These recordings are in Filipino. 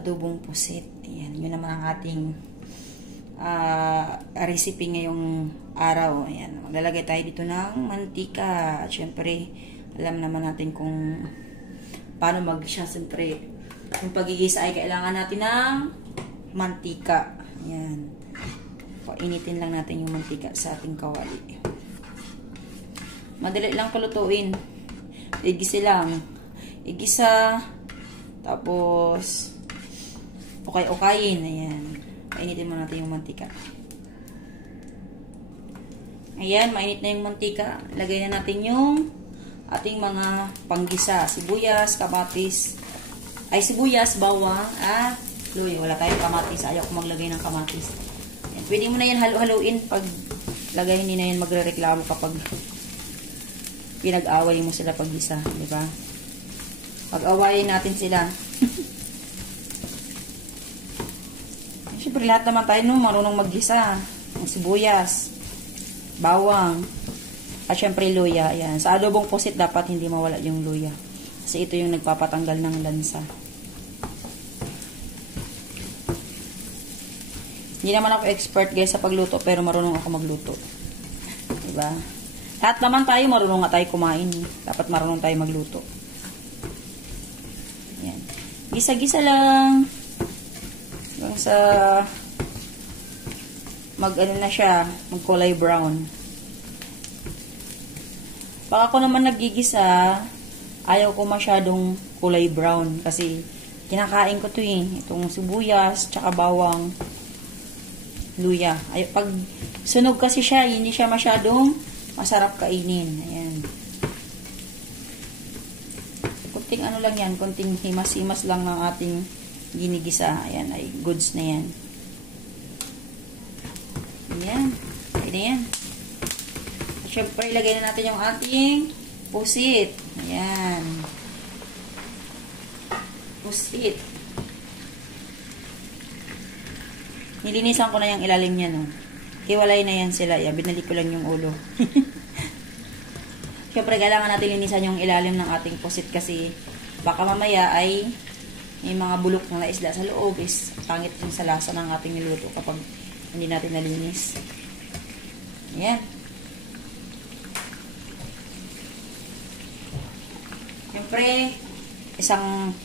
adobong pusit. Ayan, yun naman ang ating recipe ngayong araw. Ayan, maglalagay tayo dito ng mantika. At syempre, alam naman natin kung paano mag-siya. Siyempre, yung pagigisa ay kailangan natin ng mantika. Ayan. Painitin lang natin yung mantika sa ating kawali. Madali lang palutuin. Igisa lang. Igisa. Tapos, ukay-ukayin. Ayan. Painitin mo natin yung mantika. Ayan, mainit na yung mantika. Lagay na natin yung ating mga panggisa. Sibuyas, kamatis. Ay, sibuyas, bawang, at luya. Wala tayong kamatis. Ayaw ko maglagay ng kamatis. Ayan. Pwede mo na yan halo-haloin pag lagay, hindi na yan magre-reklamo kapag pinag-away mo sila pag-gisa, di ba? Pag-awayin natin sila. Siyempre, lahat naman tayo marunong mag-gisa. Ang sibuyas, bawang, at syempre luya. Ayan. Sa adobong pusit, dapat hindi mawala yung luya. Kasi ito yung nagpapatanggal ng lansa. Hindi naman ako expert guys sa pagluto, pero marunong ako magluto. Diba? Lahat naman tayo, marunong nga tayo kumain. Dapat marunong tayo magluto. Ayan. Gisa-gisa lang. Hanggang sa mag-ano na siya, mag-kulay brown. Pag ako naman nagigisa, ayaw ko masyadong kulay brown. Kasi kinakain ko to itong sibuyas, tsaka bawang, luya. Ay, pag sunog kasi siya, hindi siya masyadong masarap kainin. Ayan. Kunting ano lang yan, kunting himas-himas lang ng ating ginigisa. Ayan, ay goods na yan. Ayan. Ayan na yan. At syempre, ilagay na natin yung ating pusit. Ayan. Pusit. Nilinisan ko na yung ilalim niya, no? Hiwalay na yan sila. Yeah, binalik ko lang yung ulo. Siyempre, kailangan natin linisan yung ilalim ng ating pusit kasi baka mamaya ay may mga bulok na isda sa loob. Is pangit yung sa lasa ng ating niluto kapag hindi natin nalinis. Ayan. Siyempre, isang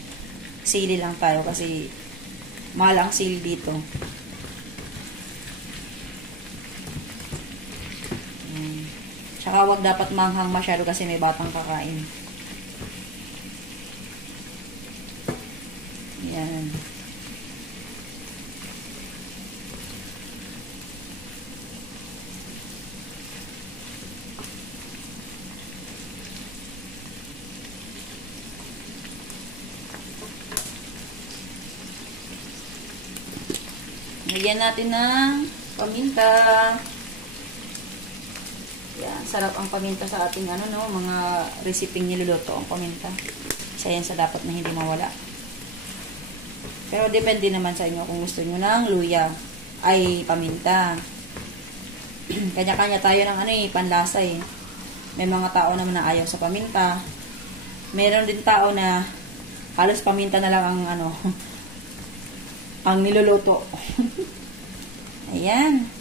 sili lang tayo kasi mahal ang sili dito. Tsaka wag dapat manghang masyado kasi may batang kakain. Ayan. Lagyan natin ng paminta. Yan, sarap ang paminta sa ating mga resiping niluluto ang paminta. Isa yan sa dapat na hindi mawala. Pero depende naman sa inyo kung gusto nyo ng luya ay paminta. Kanya-kanya tayo ng panlasa eh. May mga tao naman na ayaw sa paminta. Meron din tao na halos paminta na lang ang ang niluluto. Ayan.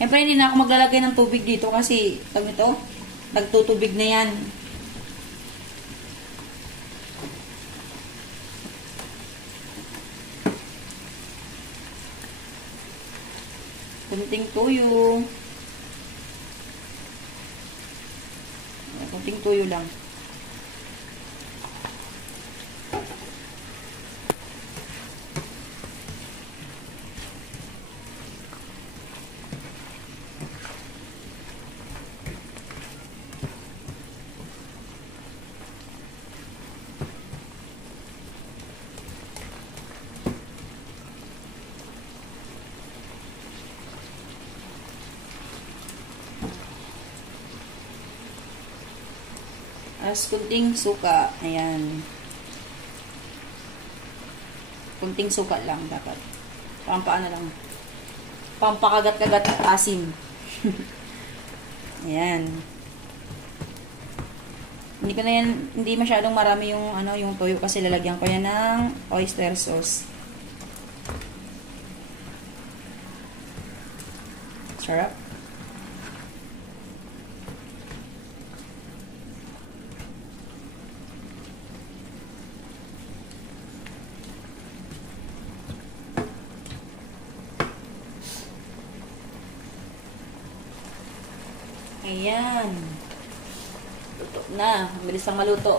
Siyempre, hindi na ako maglalagay ng tubig dito kasi, nagtutubig na yan. Kunting tuyo. Kunting tuyo lang. As kunting suka. Ayan. Kunting suka lang dapat. Pampaano lang. Pampakagat-kagat at asim. Ayan. Hindi ko na yan, hindi masyadong marami yung ano, yung toyo kasi lalagyan ko yan ng oyster sauce. Sarap. Ayan. Luto na. Mabilis lang maluto.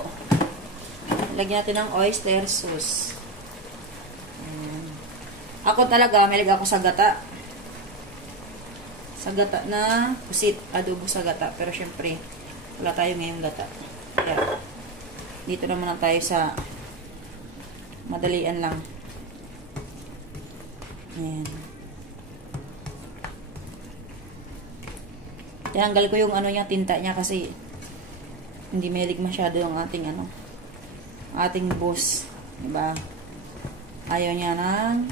Lagyan natin ng oyster sauce. Ayan. Ako talaga, may lagay ako sa gata. Sa gata na pusit. Adobo sa gata. Pero syempre, wala tayo ngayong gata. Kaya, dito naman tayo sa madalian lang. Ayan. Tinanggal ko yung ano niya, tinta niya kasi hindi mahilig masyado yung ating ano, ating boss, diba? Ayaw niya ng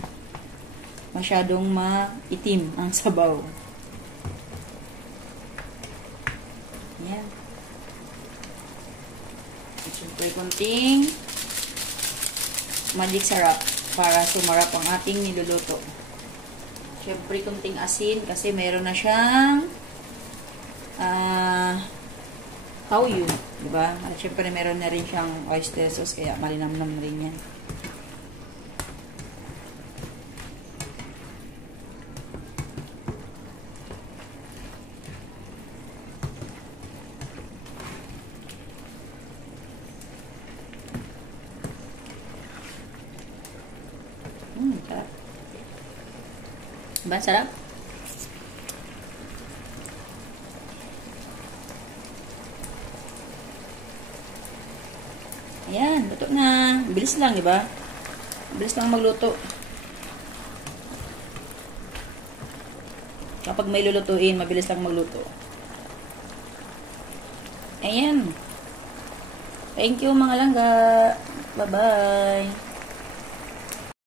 masyadong maitim ang sabaw. Yan. Siyempre konting magic sarap para sumarap ang ating niluluto. Siyempre konting asin kasi meron na siyang hauyu, diba? At syempre meron na rin siyang oyster sauce kaya malinamnam na rin yan. Sarap. Diba? Sarap? Ayan, luto na. Bilis lang, di ba? Bilis lang magluto. Kapag may lulutuin, mabilis lang magluto. Ayan. Thank you mga langga. Bye-bye.